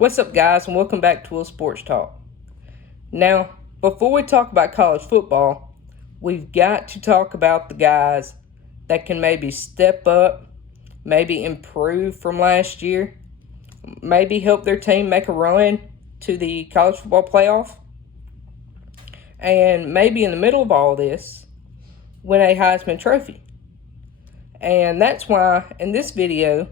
What's up, guys, and welcome back to Will Sports Talk. Now, before we talk about college football, we've got to talk about the guys that can maybe step up, maybe improve from last year, maybe help their team make a run to the college football playoff, and maybe in the middle of all this, win a Heisman Trophy. And that's why in this video,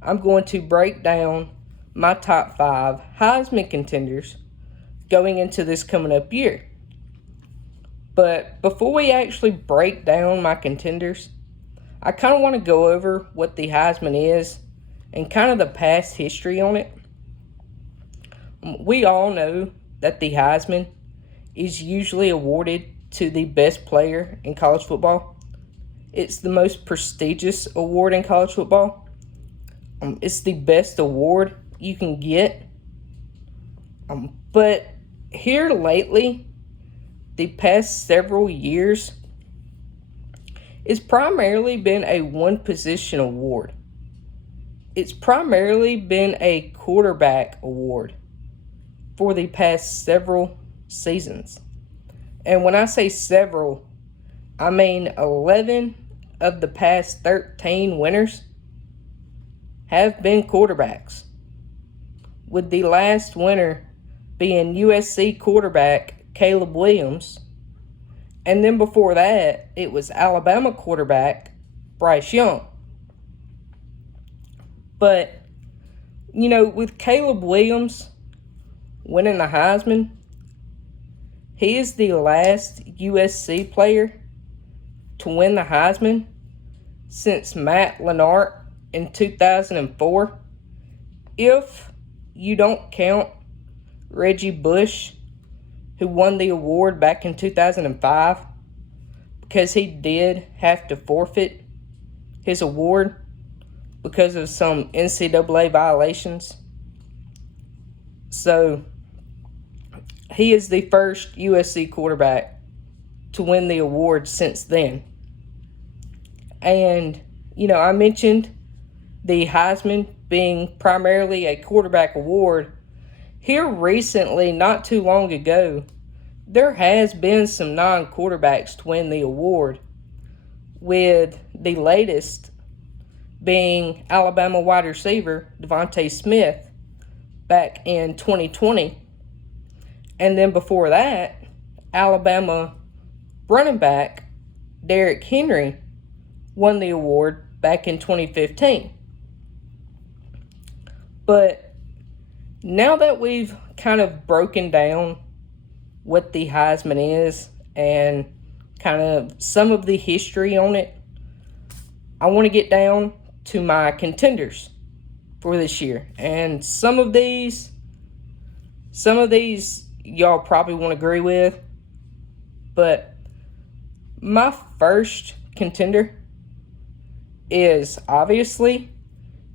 I'm going to break down my top 5 Heisman contenders going into this coming up year. But before we actually break down my contenders, I kind of want to go over what the Heisman is and kind of the past history on it. We all know that the Heisman is usually awarded to the best player in college football. It's the most prestigious award in college football. It's the best award you can get. But here lately, the past several years, it's primarily been a one-position award. It's primarily been a quarterback award for the past several seasons. And when I say several, I mean 11 of the past 13 winners have been quarterbacks, with the last winner being USC quarterback Caleb Williams, and then before that, it was Alabama quarterback Bryce Young. But, with Caleb Williams winning the Heisman, he is the last USC player to win the Heisman since Matt Leinart in 2004. If you don't count Reggie Bush, who won the award back in 2005, because he did have to forfeit his award because of some NCAA violations. So, he is the first USC quarterback to win the award since then. And, I mentioned the Heisman being primarily a quarterback award. Here recently, not too long ago, there has been some non-quarterbacks to win the award, with the latest being Alabama wide receiver Devontae Smith back in 2020. And then before that, Alabama running back Derrick Henry won the award back in 2015. But now that we've kind of broken down what the Heisman is and kind of some of the history on it, I want to get down to my contenders for this year. And some of these y'all probably won't agree with, but my first contender is obviously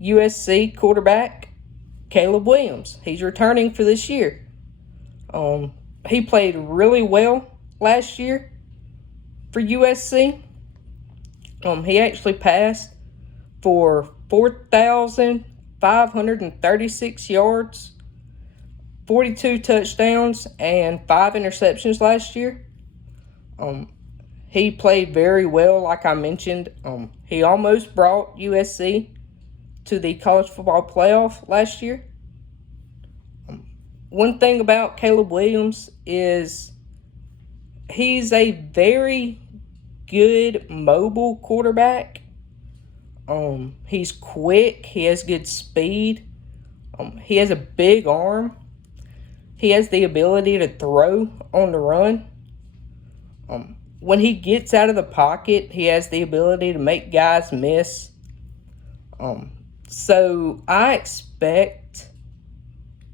USC quarterback Caleb Williams. He's returning for this year. He played really well last year for USC. He actually passed for 4,536 yards, 42 touchdowns, and 5 interceptions last year. He played very well, like I mentioned. He almost brought USC to the college football playoff last year. One thing about Caleb Williams is he's a very good mobile quarterback. He's quick. He has good speed. He has a big arm. He has the ability to throw on the run. When he gets out of the pocket, he has the ability to make guys miss. So I expect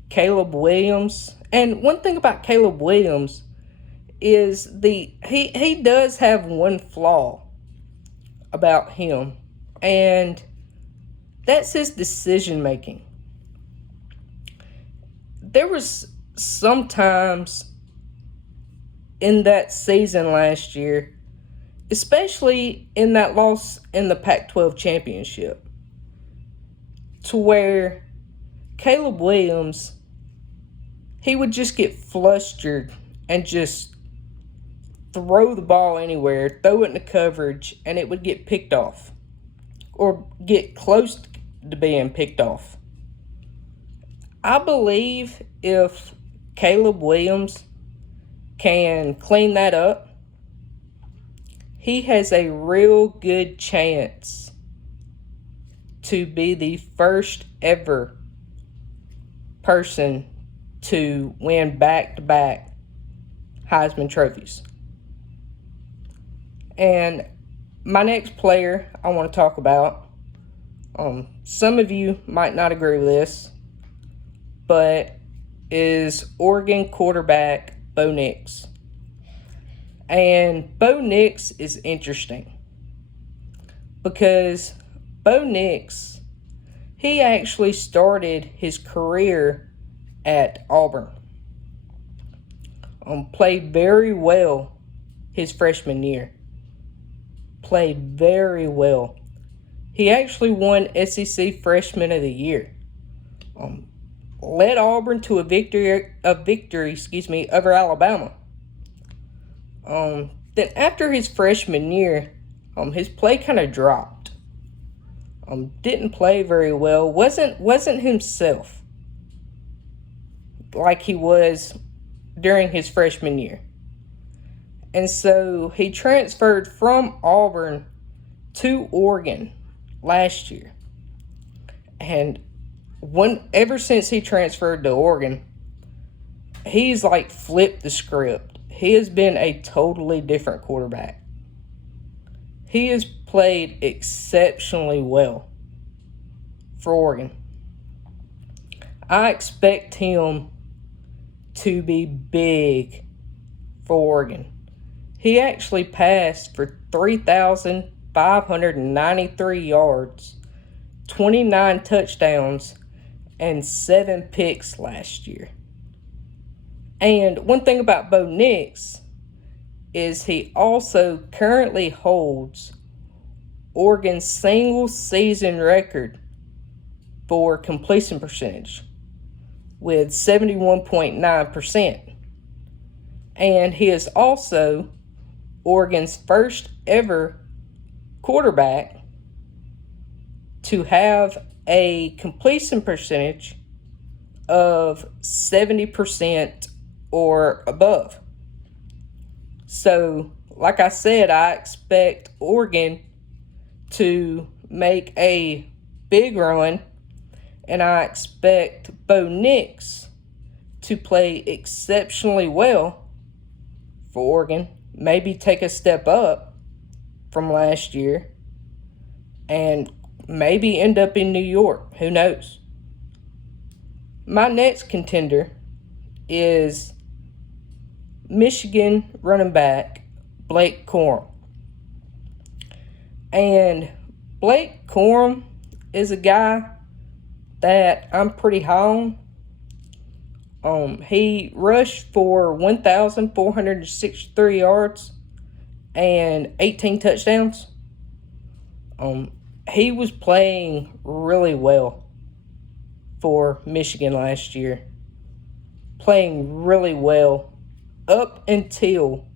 Caleb Williams. And one thing about Caleb Williams is he does have one flaw about him, and that's his decision making. There was sometimes in that season last year, especially in that loss in the Pac-12 championship, to where Caleb Williams, he would just get flustered and just throw the ball anywhere, throw it into coverage, and it would get picked off or get close to being picked off. I believe if Caleb Williams can clean that up, he has a real good chance to be the first ever person to win back-to-back Heisman trophies. And my next player I want to talk about, some of you might not agree with this, but is Oregon quarterback Bo Nix. And Bo Nix is interesting because Bo Nix, he actually started his career at Auburn. Played very well his freshman year. Played very well. He actually won SEC Freshman of the Year. Led Auburn to a victory over Alabama. Then after his freshman year, his play kind of dropped. Didn't play very well. Wasn't himself like he was during his freshman year. And so he transferred from Auburn to Oregon last year. And ever since he transferred to Oregon, he's like flipped the script. He has been a totally different quarterback. He has played exceptionally well for Oregon. I expect him to be big for Oregon. He actually passed for 3,593 yards, 29 touchdowns, and 7 picks last year. And one thing about Bo Nix is he also currently holds Oregon's single season record for completion percentage with 71.9%. And he is also Oregon's first ever quarterback to have a completion percentage of 70% or above. So, like I said, I expect Oregon to make a big run, and I expect Bo Nix to play exceptionally well for Oregon, maybe take a step up from last year, and maybe end up in New York. Who knows? My next contender is Michigan running back Blake Corum. And Blake Corum is a guy that I'm pretty high on. He rushed for 1,463 yards and 18 touchdowns. He was playing really well for Michigan last year. Playing really well up until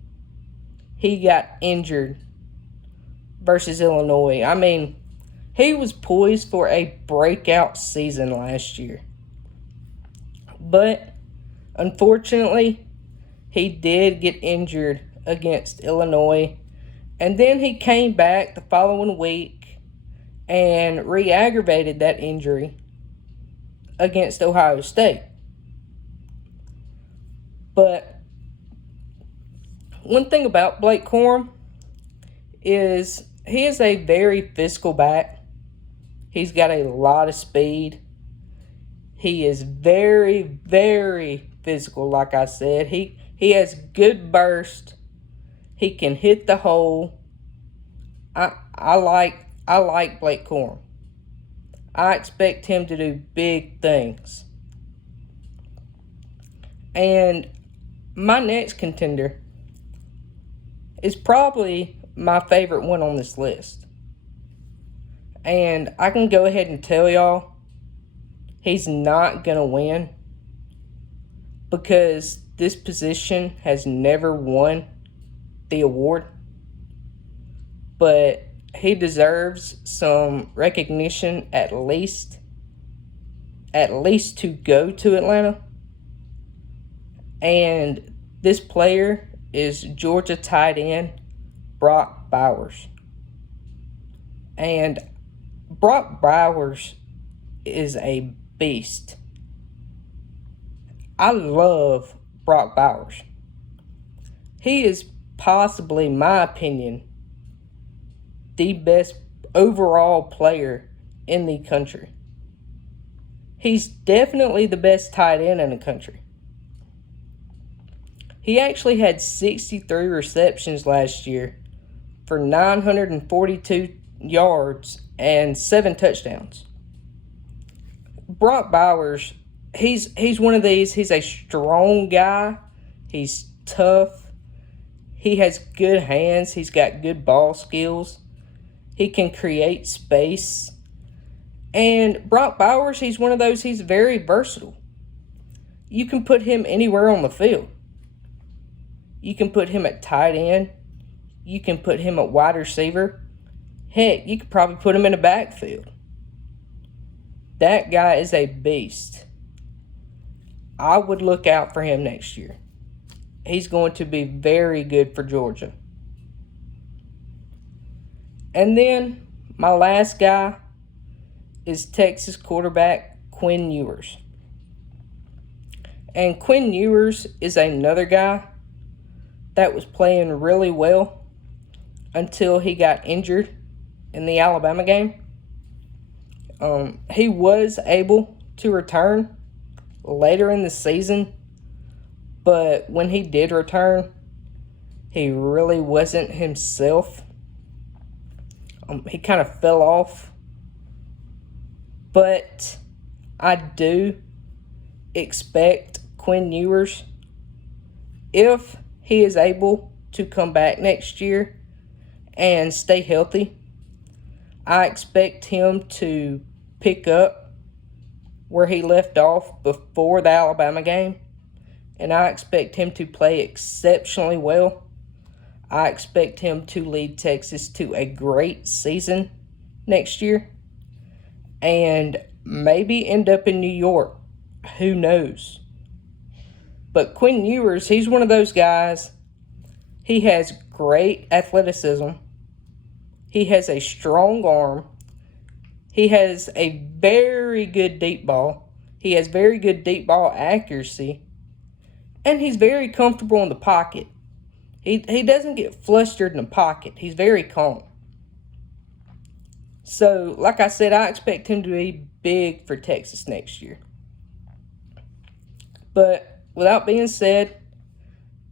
he got injured versus Illinois. I mean, he was poised for a breakout season last year. But unfortunately, he did get injured against Illinois. And then he came back the following week and re-aggravated that injury against Ohio State. But one thing about Blake Corum is he is a very physical back. He's got a lot of speed. He is very, very physical, like I said. He has good burst. He can hit the hole. I like Blake Corum. I expect him to do big things. And my next contender is probably my favorite one on this list. And I can go ahead and tell y'all, He's not going to win because this position has never won the award. But he deserves some recognition at least to go to Atlanta. And this player is Georgia tight end Brock Bowers. And Brock Bowers is a beast. I love Brock Bowers. He is possibly, in my opinion, the best overall player in the country. He's definitely the best tight end in the country. He actually had 63 receptions last year for 942 yards and 7 touchdowns. Brock Bowers, he's one of these. He's a strong guy. He's tough. He has good hands. He's got good ball skills. He can create space. And Brock Bowers, he's one of those, he's very versatile. You can put him anywhere on the field. You can put him at tight end. You can put him at wide receiver. Heck, you could probably put him in the backfield. That guy is a beast. I would look out for him next year. He's going to be very good for Georgia. And then my last guy is Texas quarterback Quinn Ewers. And Quinn Ewers is another guy that was playing really well until he got injured in the Alabama game. He was able to return later in the season, but when he did return, he really wasn't himself. He kind of fell off. But I do expect Quinn Ewers, if he is able to come back next year and stay healthy, I expect him to pick up where he left off before the Alabama game. And I expect him to play exceptionally well. I expect him to lead Texas to a great season next year. And maybe end up in New York. Who knows? But Quinn Ewers, he's one of those guys. He has great athleticism. He has a strong arm. He has a very good deep ball. He has very good deep ball accuracy. And he's very comfortable in the pocket. He doesn't get flustered in the pocket. He's very calm. So, like I said, I expect him to be big for Texas next year. But without being said,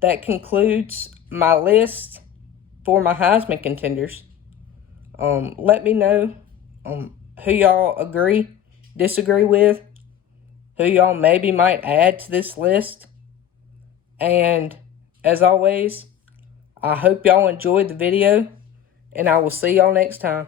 that concludes my list for my Heisman contenders. Let me know who y'all agree, disagree with, who y'all maybe might add to this list. And as always, I hope y'all enjoyed the video, and I will see y'all next time.